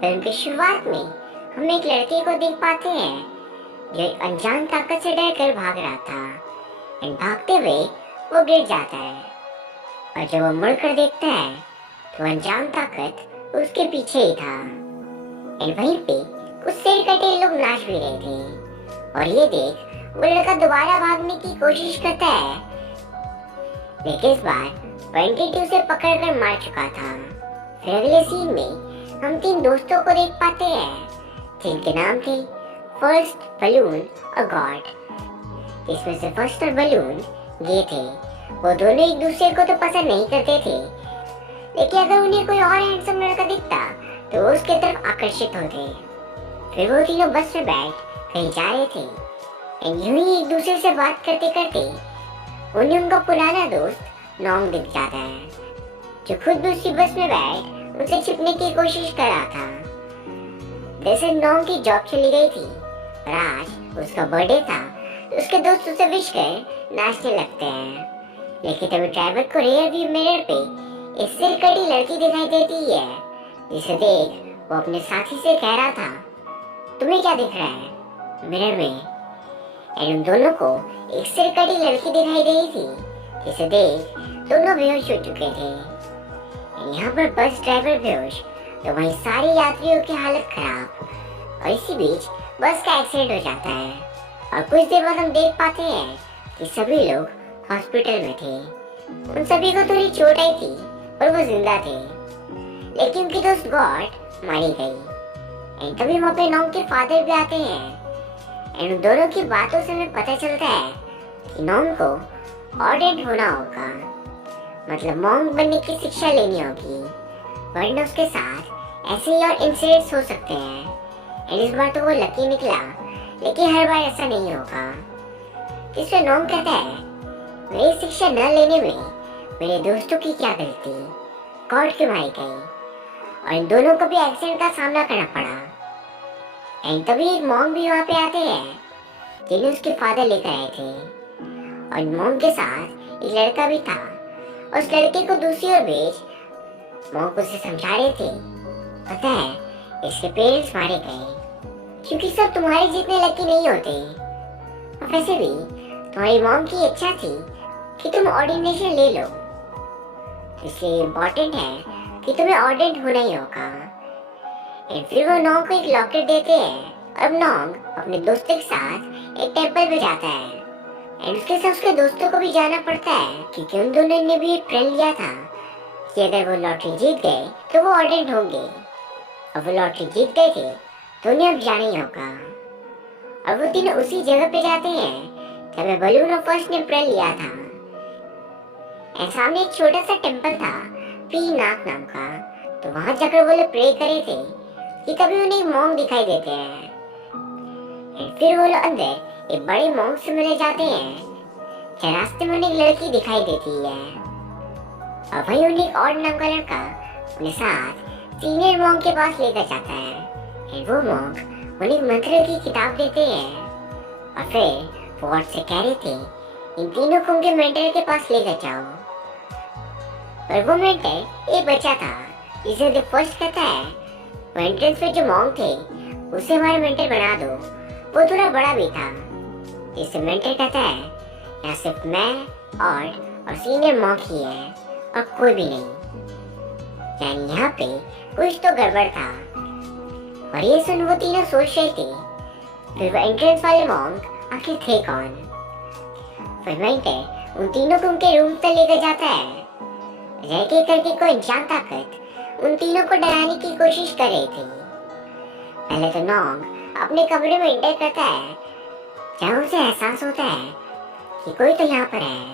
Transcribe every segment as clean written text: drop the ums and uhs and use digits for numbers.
Film की शुरुआत में हम एक लड़के को देख पाते हैं जो एक अनजान ताकत से डर कर भाग रहा था। एंड भागते हुए वो गिर जाता है और जब वो मुड़कर देखता है तो अनजान ताकत उसके पीछे ही था। एंड वहीं पे कुछ सिर कटे लोग नाच भी रहे थे और ये देख वो लड़का दोबारा भागने की कोशिश करता है, लेकिन इस बार 22 उसे पकड़कर मार चुका था। फिर अगले सीन में हम 3 दोस्तों को देख पाते हैं जिनके नाम थे फर्स्ट, बलून और गॉड। इसमें से फर्स्ट और बलून ये थे। वो दोनों एक दूसरे को तो पसंद नहीं करते थे, लेकिन अगर उन्हें कोई और हैंडसम लड़का दिखता तो वो उसके तरफ आकर्षित होते। फिर वो तीनों बस में बैठ कहीं जा रहे थे। यूं ही एक दूसरे से बात करते करते उन्हें उनका पुराना दोस्त नॉन्ग दिख जाता है, जो खुद दूसरी बस में बैठ उनसे छिपने की कोशिश कर रहा था। जैसे नॉन्ग की जॉब चली गई थी और आज उसका बर्थडे था तो उसके दोस्त उसे विश कर नाचने लगते हैं। लेकिन तभी ड्राइवर को रियर व्यू मिरर पे एक सिर कटी लड़की दिखाई देती है, जिसे देख वो अपने साथी से कह रहा था, तुम्हें क्या दिख रहा है मिरर में? एंड उन दोनों को एक सिर कटी लड़की दिखाई दे रही थी, जिसे देख दोनों बेहोश हो चुके थे। यहाँ पर बस ड्राइवर बेहोश तो वहीं सारे यात्रियों की हालत खराब, और इसी बीच बस का एक्सीडेंट हो जाता है और कुछ देर बाद हम देख पाते हैं कि सभी लोग हॉस्पिटल में थे। उन सभी को थोड़ी चोट आई थी और वो जिंदा थे, लेकिन उनकी दोस्त गॉड मारी गई। एंड तभी वहाँ पे नॉन्ग के फादर भी आते हैं। एंड उन दोनों की बातों से हमें पता चलता है कि नॉन्ग को ऑर्डेंट होना होगा, मतलब मॉन्ग बनने की शिक्षा लेनी होगी, वरना उसके साथ ऐसे ही और इंसिडेंट्स हो सकते हैं। एंड इस बार तो वो लकी निकला, लेकिन हर बार ऐसा नहीं होगा। इसमें नॉन्ग कहता है, मेरी शिक्षा न लेने में मेरे दोस्तों की क्या गलती, गॉड क्यों मारी गई, और इन दोनों को भी एक्सीडेंट का सामना करना पड़ा। एंड तभी एक मॉन्ग भी वहाँ पे आते हैं जिन्हें उसके फादर लेकर आए थे, और मॉन्ग के साथ एक लड़का भी था। उस लड़के को दूसरी ओर भेज मॉन्ग उसे समझा रहे थे, पता है इसके पेरेंट्स मारे गए क्योंकि सब तुम्हारे जितने लकी नहीं होते, और वैसे भी तुम्हारी मॉम की इच्छा थी कि तुम ऑर्डिनेशन ले लो, इसलिए इम्पोर्टेंट है कि तुम्हें ऑर्डेंट होना ही होगा। फिर वो नॉन्ग को एक लॉकेट देते हैं। अब नॉन्ग अपने दोस्तों के साथ एक टेंपल में जाता है, एंड उसके साथ उसके दोस्तों को भी जाना पड़ता है क्योंकि उन दोनों ने भी एक प्रण लिया था कि अगर वो लॉटरी जीत गए तो वो ऑर्डेंट होंगे, और वो लॉटरी जीत गए थे तो उन्हें अब जाना ही होगा। और वो तीनों उसी जगह पे जाते हैं जब बलून और फर्स्ट ने प्रण लिया था। सामने एक छोटा सा टेंपल था पीनाक नाम का, तो वहां जाकर वो लोग प्रे करे थे कि तभी उन्हें एक मॉन्ग दिखाई देते हैं। फिर वो लोग अंदर एक बड़े मॉन्ग से मिले जाते हैं, जहाँ रास्ते में उन्हें एक लड़की दिखाई देती है, और वहीं उन्हें एक और नाम का लड़का अपने साथ सीनियर मॉन्ग के पास लेकर जाता है। वो मॉन्ग उन्हें मंत्र की किताब देते हैं, और फिर वो से कह रहे थे इन तीनों को उनके मेंटर के पास लेकर जाओ। पर वो मेंटर एक बच्चा था जिसे द फर्स्ट कहता है, वो एंट्रेंस पे जो मॉन्ग थे उसे हमारे मेंटर बना दो। वो थोड़ा बड़ा भी था, जिससे मेंटर कहता है यहाँ सिर्फ मैं और सीनियर मॉन्ग ही है और कोई भी नहीं, यानी यहाँ पे कुछ तो गड़बड़ था। और ये सुन वो तीनों सोच रहे थे फिर वो एंट्रेंस वाले मॉन्ग आखिर थे कौन। फिर मेंटर उन तीनों को उनके रूम तक लेकर जाता है। रह करके कोई अनजान ताकत उन तीनों को डराने की कोशिश कर रही थी। पहले तो नॉन्ग अपने कमरे में एंटर करता है, जहाँ उसे एहसास होता है कि कोई तो यहाँ पर है,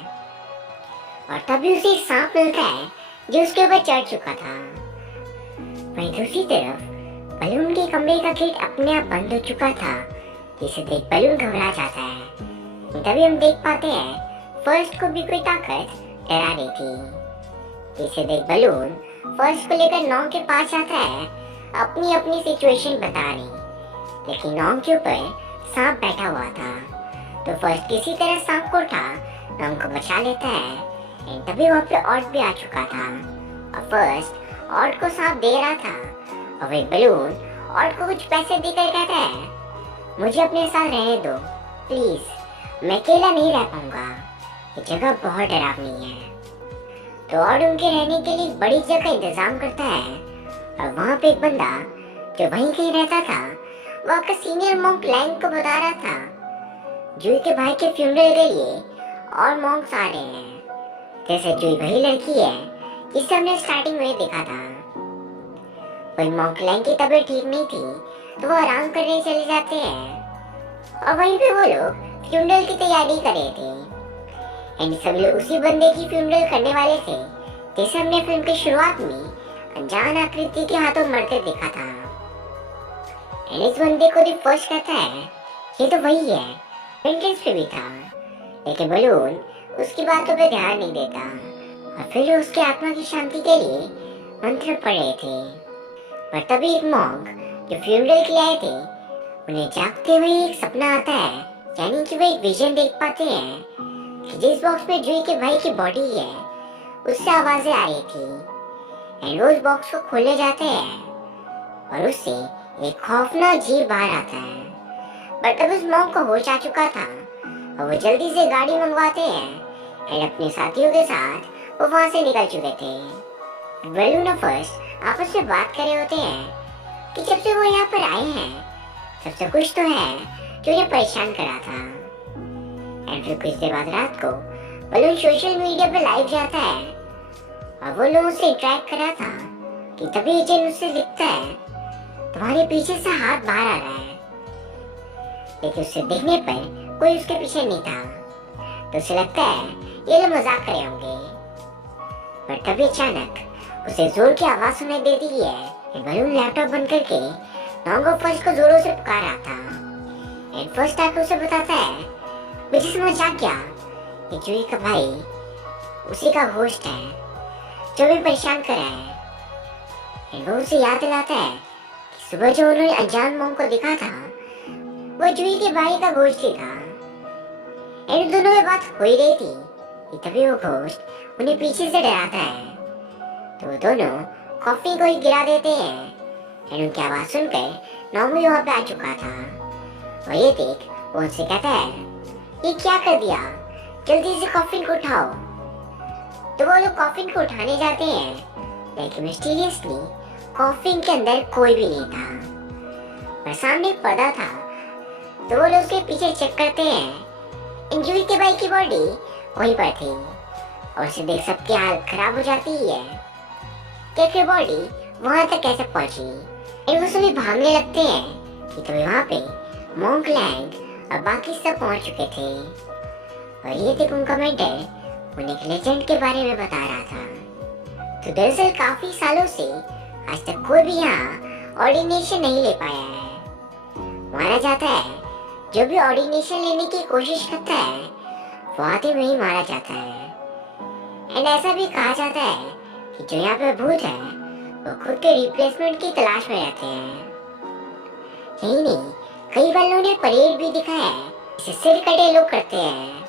और तभी उसे एक सांप मिलता है जो उसके ऊपर चढ़ चुका था। वहीं दूसरी तरफ बलून के कमरे का गेट अपने आप बंद हो चुका था, जिसे देख बलून घबरा जाता है। तभी हम देख पाते हैं फर्स्ट को भी कोई ताकत डरा रही थी, जिसे देख बलून फर्स्ट को लेकर नॉन्ग के पास जाता है अपनी अपनी सिचुएशन बताने, लेकिन नॉन्ग के ऊपर सांप बैठा हुआ था। तो फर्स्ट किसी तरह सांप को उठा नॉन्ग को बचा लेता है, एंड तभी वहाँ पे ऑड भी आ चुका था और फर्स्ट ऑड को सांप दे रहा था और वही बलून ऑड को कुछ पैसे देकर कहता है, मुझे अपने साथ रहने दो प्लीज, मैं अकेला नहीं रह पाऊंगा, ये जगह बहुत डरावनी है। तो ऑड उनके रहने के लिए एक बड़ी जगह का इंतजाम करता है और वहाँ पे एक बंदा जो वहीं कहीं रहता था वो आपका सीनियर मॉन्क लैंग को बता रहा था जूही के भाई के फ्यूनरल के लिए और मॉन्क्स आ रहे हैं। जैसे जूही वही लड़की है जिसे हमने स्टार्टिंग में देखा था। वही मॉन्क लैंग की तबीयत ठीक नहीं थी तो वो आराम करने चले जाते हैं और वहीं पे वो लोग फ्यूनरल की तैयारी कर रहे थे एंड सभी लोग उसी बंदे की फ्यूनरल करने वाले थे जैसे हमने फिल्म की शुरुआत में अनजान आकृति के हाथों मरते देखा था। एंड इस बंदे को जो फर्स्ट कहता है ये तो वही है, एंट्रेंस पे भी था, लेकिन बलून उसकी बातों पे ध्यान नहीं देता और फिर उसके आत्मा की शांति के लिए मंत्र पढ़ रहे थे। पर तभी एक मॉन्क जो फ्यूनरल के लिए आए थे उन्हें जागते हुए एक सपना आता है, यानी कि वो एक विजन देख पाते हैं कि जिस बॉक्स में जूही के भाई की बॉडी है उससे आवाजें आ रही थी एंड वो उस बॉक्स को खोले जाते हैं और उससे एक खौफनाक जीव बाहर आता है। पर तब उस मॉन्क को होश आ चुका था और वो जल्दी से गाड़ी मंगवाते हैं एंड अपने साथियों के साथ वो वहां से निकल चुके थे। बलून और फर्स्ट आपस में बात कर रहे होते हैं कि जब से वो यहाँ पर आए हैं तब से कुछ तो है जो उन्हें परेशान कर रहा था। एंड फिर कुछ देर बाद रात को बलून सोशल मीडिया पर लाइव जाता है और वो लोगों से इंटरेक्ट कर रहा था कि तभी एजेंट उससे लिखता है, तुम्हारे पीछे से हाथ बाहर आ रहा है, लेकिन उससे देखने पर कोई उसके पीछे नहीं था तो उसे लगता है ये लोग मजाक कर रहे होंगे। पर तभी अचानक उसे जोर की आवाज सुनाई देती है कि बलून लैपटॉप बंद करके नॉन्गो फर्स्ट को जोरों से पुकार रहा था एंड फर्स्ट आकर उसे बताता है, मुझे समझ आ गया कि जूही का भाई उसी का घोस्ट है जो भी परेशान कर रहा है। एंड वो उसे याद दिलाता है कि सुबह जो उन्होंने अनजान मॉन्क को देखा था वो जूही के भाई का घोस्ट ही था। एंड दोनों में बात हो ही रही थी कि तभी वो घोस्ट उन्हें पीछे से डराता है तो वो दोनों कॉफी को ही गिरा देते हैं एंड उनकी आवाज सुनकर नॉर्मल वहाँ पे आ चुका था और ये देख वो उनसे कहता है, ये क्या कर दिया, जल्दी से कॉफिन को उठाओ। तो वो लोग कॉफिन को उठाने जाते हैं लेकिन मिस्टीरियसली कॉफिन के अंदर कोई भी नहीं था पर सामने एक पर्दा था तो वो लोग उसके पीछे चेक करते हैं। जूही के भाई की बॉडी वहीं पर थी और उसे देख सबकी हालत खराब हो जाती है कि आखिर बॉडी वहां तक कैसे पहुंची। वो सभी भागने लगते हैं कि तभी वहां पे मॉन्क लैंग और बाकी सब पहुंच चुके थे और ये देख उनका मेंटर उन्हें एक लेजेंड के बारे में बता रहा था। तो दरअसल काफी सालों से आज तक कोई भी यहाँ ऑर्डिनेशन नहीं ले पाया है। माना जाता है जो भी ऑर्डिनेशन लेने की कोशिश करता है वो आते में ही मारा जाता है। एंड ऐसा भी कहा जाता है कि जो यहाँ पे भूत है वो खुद के रिप्लेसमेंट की तलाश में रहते हैं। यही नहीं, कई बार लोगों ने परेड भी दिखाया है जिसे सिर कटे लोग करते हैं।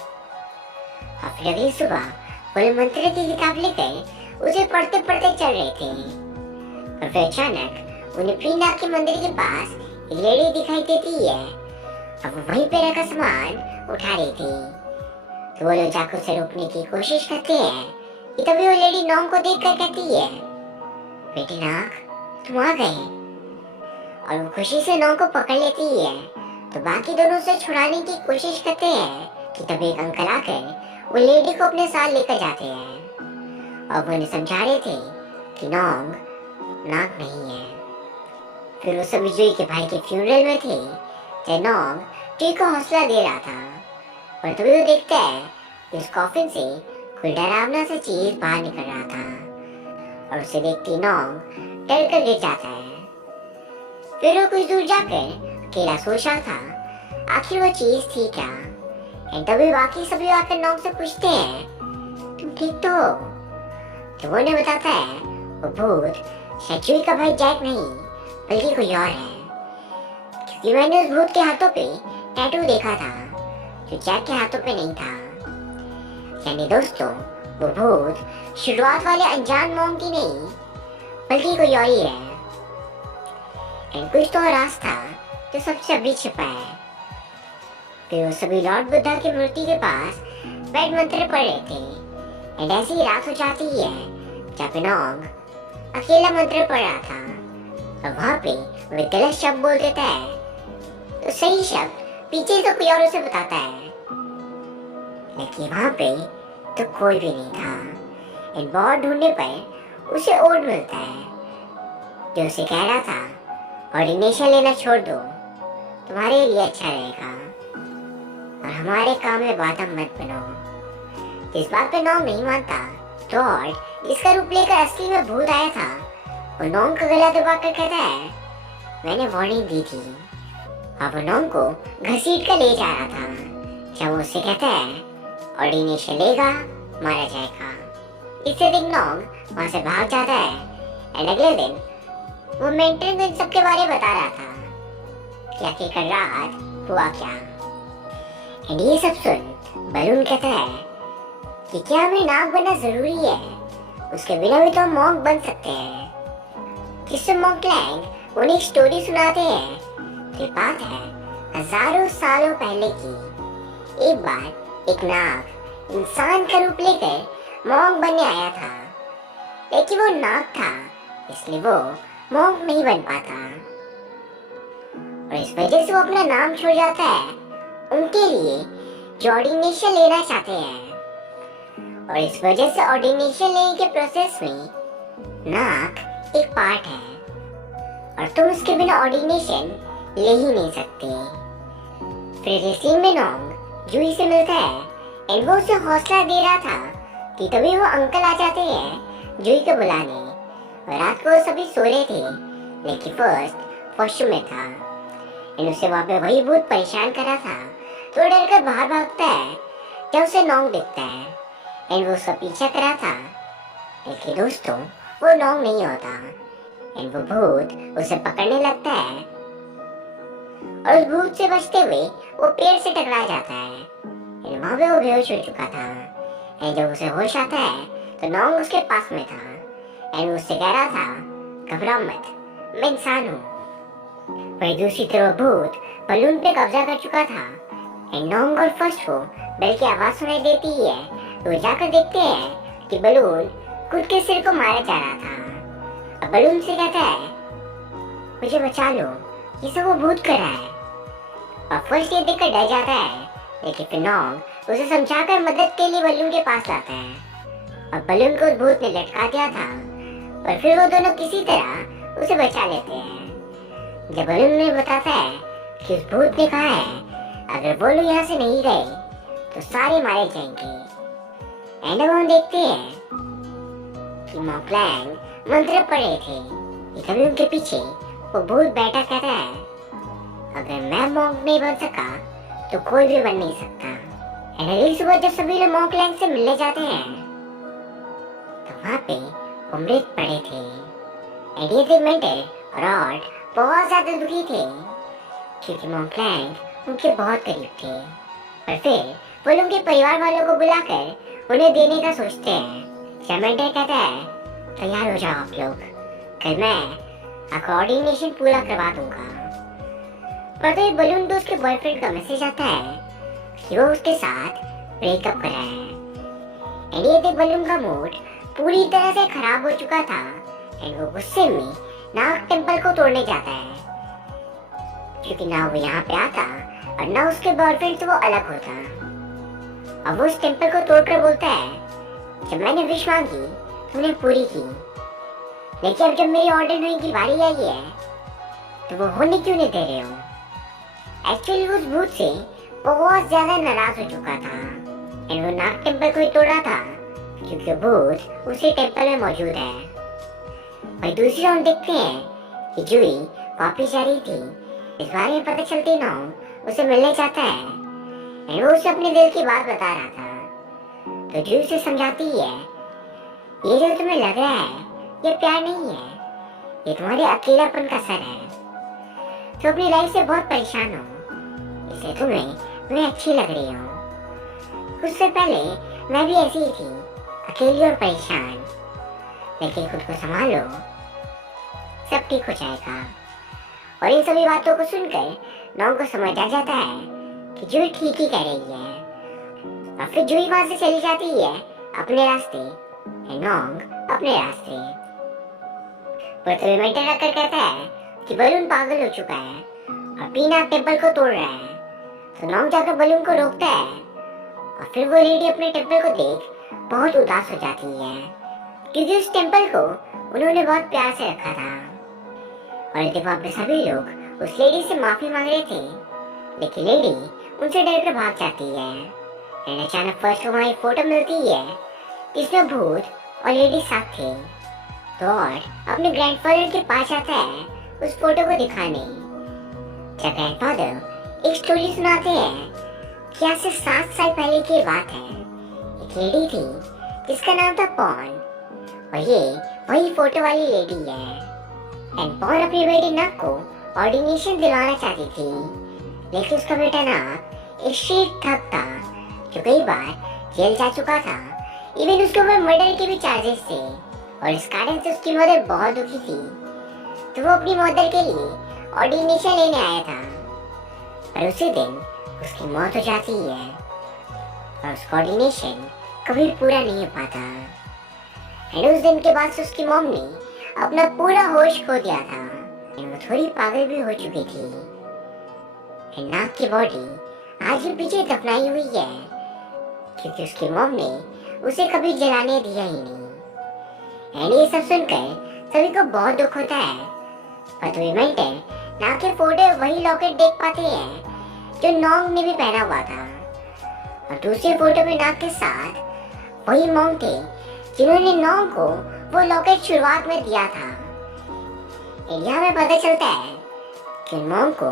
और फिर अगली सुबह वो लोग मंत्र की किताब लेकर उसे पढ़ते पढ़ते चल रहे थे और फिर अचानक उन्हें प्रीनाथ के मंदिर के पास एक लेडी दिखाई देती है और वो वहीं पे रखा सामान उठा रही थी। तो वो लोग जाकर उसे रोकने की कोशिश करते हैं कि तभी वो लेडी नॉम को देखकर कहती है, बेटी नाग तुम आ गए। और वो खुशी से नॉम को पकड़ लेती है तो बाकी दोनों से छुड़ाने की कोशिश करते हैं कि तभी एक अंकल आकर वो लेडी को अपने साथ लेकर जाते हैं और वो उन्हें समझा रहे थे कि नॉन्ग नाग नहीं है। फिर वो सभी जूही के भाई के फ्यूनरल में थे जय नॉन्ग जूही को हौसला दे रहा था और तभी वो देखता है कि उस कॉफिन से कोई डरावना सा चीज बाहर निकल रहा था और उसे देखती नॉन्ग डर कर गिर जाता है। फिर वो कुछ दूर जाकर अकेला सोच रहा था आखिर वो चीज थी क्या। एंड तभी बाकी सभी आकर नॉन्ग से पूछते हैं, तुम ठीक तो हो? तो वो उन्हें बताता है वो भूत शायद जूही का भाई जैक नहीं बल्कि कोई और है, क्योंकि मैंने उस भूत के हाथों पे टैटू देखा था जो जैक के हाथों पे नहीं था। यानी दोस्तों वो भूत शुरुआत वाले अनजान मॉन्क की नहीं बल्कि कोई और ही है। एंड कुछ तो रास्ता जो सबसे अभी छिपा है। फिर वो सभी लॉर्ड बुद्धा की मूर्ति के पास बैठ मंत्र पढ़ रहे थे। एंड ऐसी रात हो जाती है जहाँ पे नोंग अकेला मंत्र पढ़ रहा था और वहाँ पे वो गलत शब्द बोल देता है तो सही शब्द पीछे तो कोई और उसे बताता है, लेकिन वहाँ पे तो कोई भी नहीं था। एंड बहुत ढूंढने पर उसे ओड मिलता है जो उसे कह रहा था ऑर्डिनेशन लेना छोड़ दो, तुम्हारे लिए अच्छा रहेगा और हमारे काम में बाधा मत बनो। इस बात पे नोंग नहीं मानता तो जिसका रूप लेकर असली में भूत आया था वो नोंग का गला दबाकर कहता है मैंने वार्निंग दी थी। अब वो नोंग को घसीट कर ले जा रहा था जब वो उससे कहता है ऑर्डिनेशन लेगा मारा जाएगा। इससे देख नोंग वहां से भाग जाता है। एंड अगले दिन वो मेंटर को इन सब के बारे में बता रहा था कि आखिरकार रात हुआ क्या। एंड ये सब सुन बलून कहता है कि क्या हमें नाग बनना जरूरी है, उसके बिना भी तो हम मॉन्क बन सकते हैं। जिससे मॉन्क लैंग उन्हें एक स्टोरी सुनाते हैं। ये बात है हजारों सालों पहले की। एक बार एक नाग इंसान का रूप लेकर मॉन्क बनने आया था, लेकिन वो नाग था इसलिए वो मॉन्क नहीं बन पाता और इस वजह से वो अपना नाम छोड़ जाता है उनके लिए जो ऑर्डिनेशन लेना चाहते हैं। और इस वजह से ऑर्डिनेशन लेने के प्रोसेस में नाक एक पार्ट है और तुम उसके बिना ऑर्डिनेशन ले ही नहीं सकते। फिर रेसिंग में नोंग जूही से मिलता है एंड वो उसे हौसला दे रहा था कि तभी वो अंकल आ जाते हैं जूही को बुलाने। और रात को वो सभी सो रहे थे लेकिन फर्स्ट वॉशरूम में था एंड उसे वहाँ पे वही भूत परेशान कर रहा था तो डर कर बाहर भागता है जब उसे नोंग दिखता है एंड वो उसका पीछा कर रहा था, लेकिन दोस्तों वो नोंग नहीं होता एंड वो भूत उसे पकड़ने लगता है और उस भूत से बचते हुए वो पेड़ से टकरा जाता है एंड वहाँ पे वो बेहोश हो चुका था। एंड जब उसे होश आता है तो नोंग उसके पास में था एंड उससे कह रहा था घबराओ मत, मैं इंसान हूँ। वही दूसरी तरफ भूत बलून पे कब्जा कर चुका था एंड नोंग और फर्स्ट को बेल की आवाज सुनाई देती है तो जाकर देखते हैं कि बलून खुद के सिर को मारा जा रहा था। अब बलून से कहता है मुझे बचा लो, ये सब वो भूत कर रहा है। और फर्स्ट ये देखकर डर जाता है, लेकिन फिर नोंग उसे समझाकर मदद के लिए बलून के पास लाता है और बलून को उस भूत ने लटका दिया था और फिर वो दोनों किसी तरह उसे बचा लेते हैं। जब बलून ने बताता है कि उस भूत ने कहा है अगर वो लोग यहाँ से नहीं गए तो सारे मारे जाएंगे। एंड अब हम देखते हैं कि मॉन्क लैंग मंत्र पढ़े थे, तभी उनके पीछे वो भूत बैठा कहता है अगर मैं मॉन्क नहीं बन सका तो कोई भी बन नहीं सकता। एंड अगली सुबह जब सभी लोग मॉन्क लैंग से मिलने जाते हैं तो वहाँ पे वो मृत पड़े थे। एंड ये देख मेंटर और ऑड बहुत ज्यादा दुखी थे क्योंकि मॉन्क लैंग उनके बहुत करीब थे। पर फिर वो उनके परिवार वालों को बुलाकर उन्हें देने का सोचते हैं। मेंटर कहता है तैयार हो जाओ आप लोग, कल मैं आपका ऑर्डिनेशन पूरा करवा दूंगा। पर तो बलून दोस्त के बॉयफ्रेंड का मैसेज आता है कि वो उसके साथ ब्रेकअप कर रहा है। एंड ये देख बलून का मूड पूरी तरह से खराब हो चुका था एंड वो गुस्से में नाग टेम्पल को तोड़ने जाता है क्योंकि ना वो यहाँ पे आता और ना उसके बॉयफ्रेंड से वो अलग होता। अब वो उस टेम्पल को तोड़कर बोलता है जब मैंने विश मांगी तुमने पूरी की, लेकिन अब जब मेरी ऑर्डर होने की बारी आई है तो वो होने क्यों नहीं दे रहे हो। एक्चुअली उस भूत से बहुत ज्यादा नाराज हो चुका था एंड वो नाग टेम्पल को ही तोड़ा था क्योंकि भूत उसी टेम्पल में मौजूद है। और दूसरी हम देखते हैं कि जूही वापिस जा रही थी। इस बारे में पता चलते नोंग उसे मिलने जाता है एंड वो उसे अपने दिल की बात बता रहा था। तो जूही उसे समझाती है ये जो तुम्हें लग रहा है ये प्यार नहीं है, ये तुम्हारे अकेलापन का असर है। तो अपनी लाइफ से बहुत परेशान हो इसलिए तुम्हें मैं अच्छी लग रही हूँ। कुछ से पहले मैं भी ऐसी ही थी अकेली और परेशान, लेकिन खुद को संभालो, सब ठीक हो जाएगा। और इन सभी बातों को सुनकर नोंग को समझ आ जाता है कि जूही ठीक ही कह रही है। और फिर जूही वहां से चली जाती है अपने रास्ते, नोंग अपने रास्ते। पर तो मेंटर आकर कहता है कि बलून पागल हो चुका है और पीना टेम्पल को तोड़ रहा है। तो नोंग जाकर बलून को रोकता है और फिर वो लेडी अपने टेम्पल को देख बहुत उदास हो जाती है, क्योंकि उस टेम्पल को उन्होंने बहुत प्यार से रखा था। और जब वहाँ पे सभी लोग उस लेडी से माफी मांग रहे थे, लेकिन लेडी उनसे डरकर भाग जाती है। एंड अचानक फर्स्ट को वहाँ एक फोटो मिलती है जिसमें भूत और लेडी साथ थे। तो और अपने ग्रैंडफादर के पास जाता है उस फोटो को दिखाने। जब ग्रैंडफादर एक स्टोरी सुनाते हैं कि आज से 7 साल पहले की बात है। एक लेडी थी जिसका नाम था पॉन, और ये वही फोटो वाली लेडी है। एंड पॉन अपनी बेटी नक को ऑर्डिनेशन दिलाना चाहती थी, लेकिन उसका बेटा नक एक स्ट्रीट ठग था जो कई बार जेल जा चुका था। इवन उसके ऊपर मर्डर के भी चार्जेस थे, और इस कारण से उसकी मदर बहुत दुखी थी। तो वो अपनी मदर के लिए ऑर्डिनेशन लेने आया था, पर उसी दिन उसकी मौत हो जाती है और उसका ऑर्डिनेशन कभी पूरा नहीं हो पाता। एंड उस दिन के बाद से उसकी मॉम ने अपना पूरा होश खो दिया था। एंड वो थोड़ी पागल भी हो चुकी थी। एंड नाक की बॉडी आज भी पीछे दफनाई हुई है, क्योंकि उसकी मॉम ने उसे कभी जलाने दिया ही नहीं। एंड ये सब सुनकर सभी को बहुत दुख होता है, पर तो मेंटर नाक के फोटो वही लॉकेट देख पाते हैं जो नोंग ने भी पहना हुआ था। और दूसरे फोटो में नाक के साथ वही मोंग थे जिन्होंने नोंग को वो लॉकेट शुरुआत में दिया था। यहाँ में पता चलता है कि मोंग को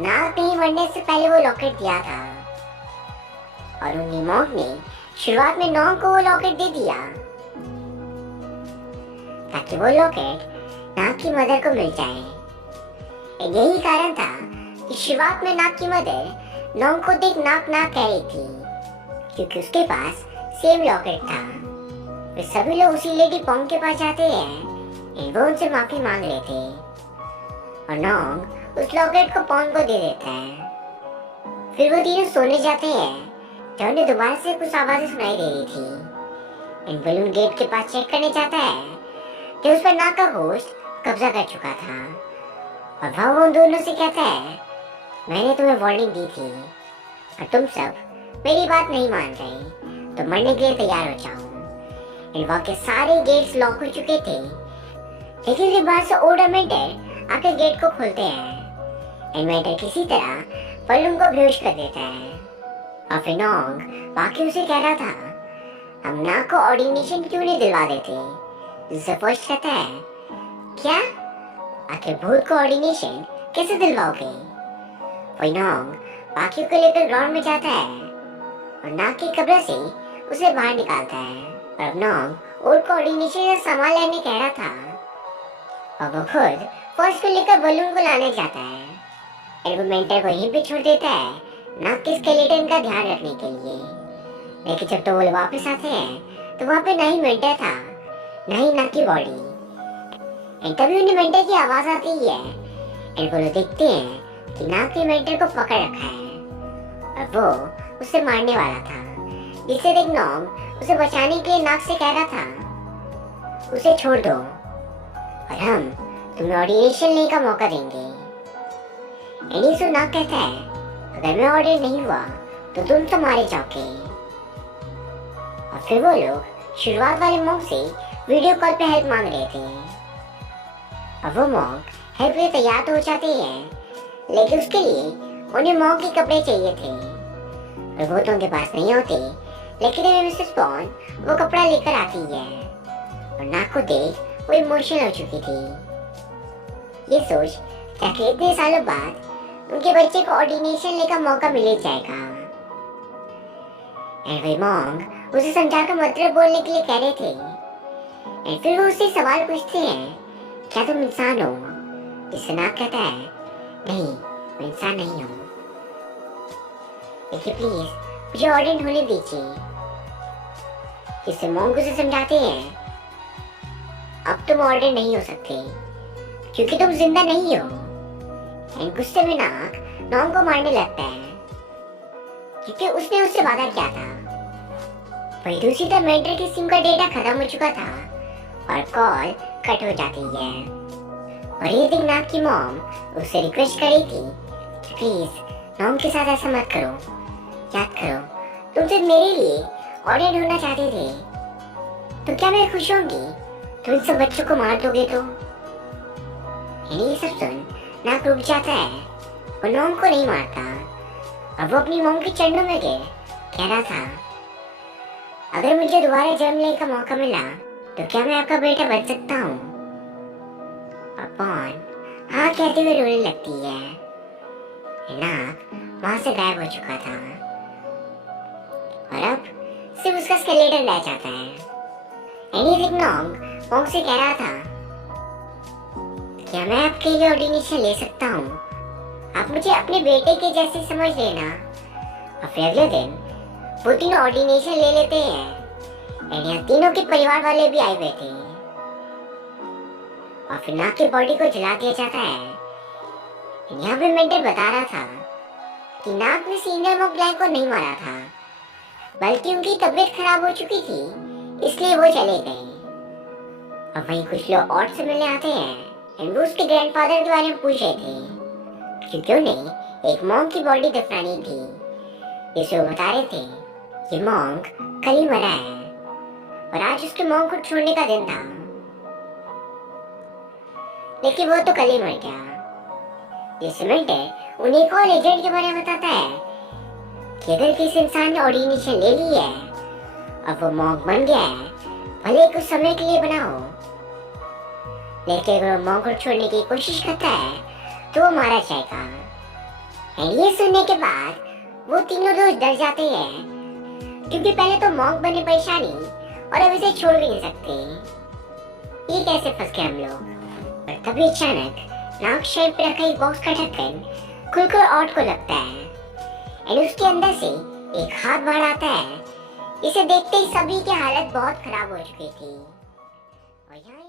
नाक ने मरने से पहले वो लॉकेट दिया था, और उन्हीं मोंग ने शुरुआत में नोंग को वो लॉकेट दे दिया ताकि वो लॉकेट नाक की मदर को मिल जाए। यही कारण था कि शुरुआत में नाक की मदर नोंग को देख नाक नाक कह रही थी, क्योंकि उसके पास सेम लॉकेट था। वे सभी लोग उसी लेडी पॉन्ग के पास जाते हैं, वो उनसे माफी मांग रहे थे, और नोंग उस लॉकेट को पॉन्ग को दे देता है। फिर वो तीनों सोने जाते हैं, जब उन्हें दोबारा से कुछ आवाजें सुनाई दे रही थी। बलून गेट के पास चेक करने जाता है कि उस पर नाक का घोस्ट कब्जा कर चुका था, और वह उन दोनों से कहता है, मैंने तुम्हें वार्निंग दी थी और तुम सब मेरी बात नहीं मान रहे, तो मरने के लिए तैयार हो जाओ। वहाँ के सारे गेट्स लॉक हो चुके थे, लेकिन फिर बाहर से ओल्डर मेंटर आकर गेट को खोलते हैं। मेंटर किसी तरह बलून को बेहोश कर देता है, और फिर नोंग बाकी उसे कह रहा था, हम नाक को ऑर्डिनेशन क्यों नहीं दिलवा देते। जिससे फर्स्ट कहता है, क्या आखिर भूत को ऑर्डिनेशन कैसे दिलवाओगे। वही नोंग बाकी को लेकर ग्राउंड में जाता है और नाक की कब्र से उसे बाहर निकालता है। और अब नोंग और कोऑर्डिनेशन का सामान लेने कह रहा था, और वो खुद फर्स्ट को लेकर बलून को लाने जाता है। वो मेंटर को यहीं पे छोड़ देता है नाक के स्केलेटन का ध्यान रखने के लिए। लेकिन जब तो वो वापस आते हैं तो वहाँ पे ना ही मेंटर था ना ही नाक की बॉडी। तभी उन्हें मेंटर की आवाज आती है। वो लोग देखते हैं कि नाक के मेंटर को पकड़ रखा है और वो उसे मारने वाला था, जिसे देख नोंग उसे बचाने के लिए नाक से कह रहा था, उसे छोड़ दो और हम तुम्हें ऑर्डिनेशन लेने का मौका देंगे। एनीसु नाक कहता है, अगर मैं ऑर्डर नहीं हुआ तो तुम तो मारे जाओगे। और फिर वो लोग शुरुआत वाले मॉन्क से वीडियो कॉल पे हेल्प मांग रहे थे, और वो मॉन्क हेल्प के लिए तैयार तो हो जाते हैं, लेकिन उसके लिए उन्हें मॉन्क के कपड़े चाहिए थे और वो तो उनके पास नहीं होते। लेकिन मिसेस पॉन वो कपड़ा लेकर आती है और नाक को देख वो इमोशनल हो चुकी थी। ये सोच ताकि इतने सालों बाद उनके बच्चे को ऑर्डिनेशन लेने का मौका मिल जाएगा। वही मॉन्क उसे समझाकर मतलब बोलने के लिए कह रहे थे। फिर वो उससे सवाल पूछते हैं, क्या तुम इंसान हो? जिससे नाक कहता है, नहीं मैं इंसान नहीं हूँ, लेकिन प्लीज मुझे ऑर्डिनेट होने दीजिए। इससे मोंग उसे समझाते हैं, अब तुम ऑर्डर नहीं हो सकते क्योंकि तुम जिंदा नहीं हो। एंड गुस्से में नाग नोंग को मारने लगता है क्योंकि उसने उससे वादा किया था। वही दूसरी तरफ मेंटर की सिम का डेटा खत्म हो चुका था और कॉल कट हो जाती है। और ये देख नाग की मॉम उससे रिक्वेस्ट कर रही थी, प्लीज नोंग के साथ ऐसा मत करो, याद करो तुम सिर्फ मेरे लिए ऑर्डर ढूंढना चाहते थे, तो क्या मैं खुश होंगी तुम इन सब बच्चों को मार दोगे तो। ये सब सुन नाग रुक जाता है, वो नोंग को नहीं मारता और वो अपनी मॉम के चरणों में गिर कह रहा था, अगर मुझे दोबारा जन्म लेने का मौका मिला तो क्या मैं आपका बेटा बन सकता हूँ। और पॉन हाँ कहते हुए रोने लगती है। नाग वहां से गायब हो चुका था और अब सिर्फ उसका स्केलेटन रह जाता है। एनीथिंग नोंग मोंग से कह रहा था, क्या मैं आपके लिए ऑर्डिनेशन ले सकता हूँ, आप मुझे अपने बेटे के जैसे समझ लेना। और फिर अगले दिन वो तीनों ऑर्डिनेशन ले लेते हैं। यहाँ तीनों के परिवार वाले भी आए हुए थे और फिर नाग की बॉडी को जला दिया जाता है। यहाँ पे मेंटर बता रहा था कि नाग ने सीनियर मोंग ब्लैंक को नहीं मारा था, बल्कि उनकी तबीयत खराब हो चुकी थी इसलिए वो चले गए। और वहीं कुछ लोग और से मिलने आते हैं एंड वो उसके ग्रैंडफादर के बारे में पूछ रहे थे क्योंकि उन्हें एक मोंग की बॉडी दफनानी थी। इसे वो बता रहे थे कि मोंग कल ही मरा है और आज उसके मोंग को छोड़ने का दिन था, लेकिन वो तो कल ही मर गया। ये मेंटर उन्हें एक और एजेंट के बारे में बताता है कि अगर किसी इंसान ने ऑर्डिनेशन ले ली है और वो मोंग बन गया है, भले कुछ समय के लिए बना हो, लेकिन अगर वो मोंग को छोड़ने की कोशिश करता है तो वो मारा जाएगा। ये सुनने के बाद वो तीनों दोस्त डर जाते हैं क्योंकि पहले तो मोंग बने परेशानी और अब इसे छोड़ भी नहीं सकते। ये कैसे फंस गए हम लोग। और तभी अचानक नाग शेल्फ पे रखा एक बॉक्स का ढक्कन खुलकर ऑट को लगता है और उसके अंदर से एक हाथ बाहर आता है। इसे देखते ही सभी की हालत बहुत खराब हो चुकी थी और यहाँ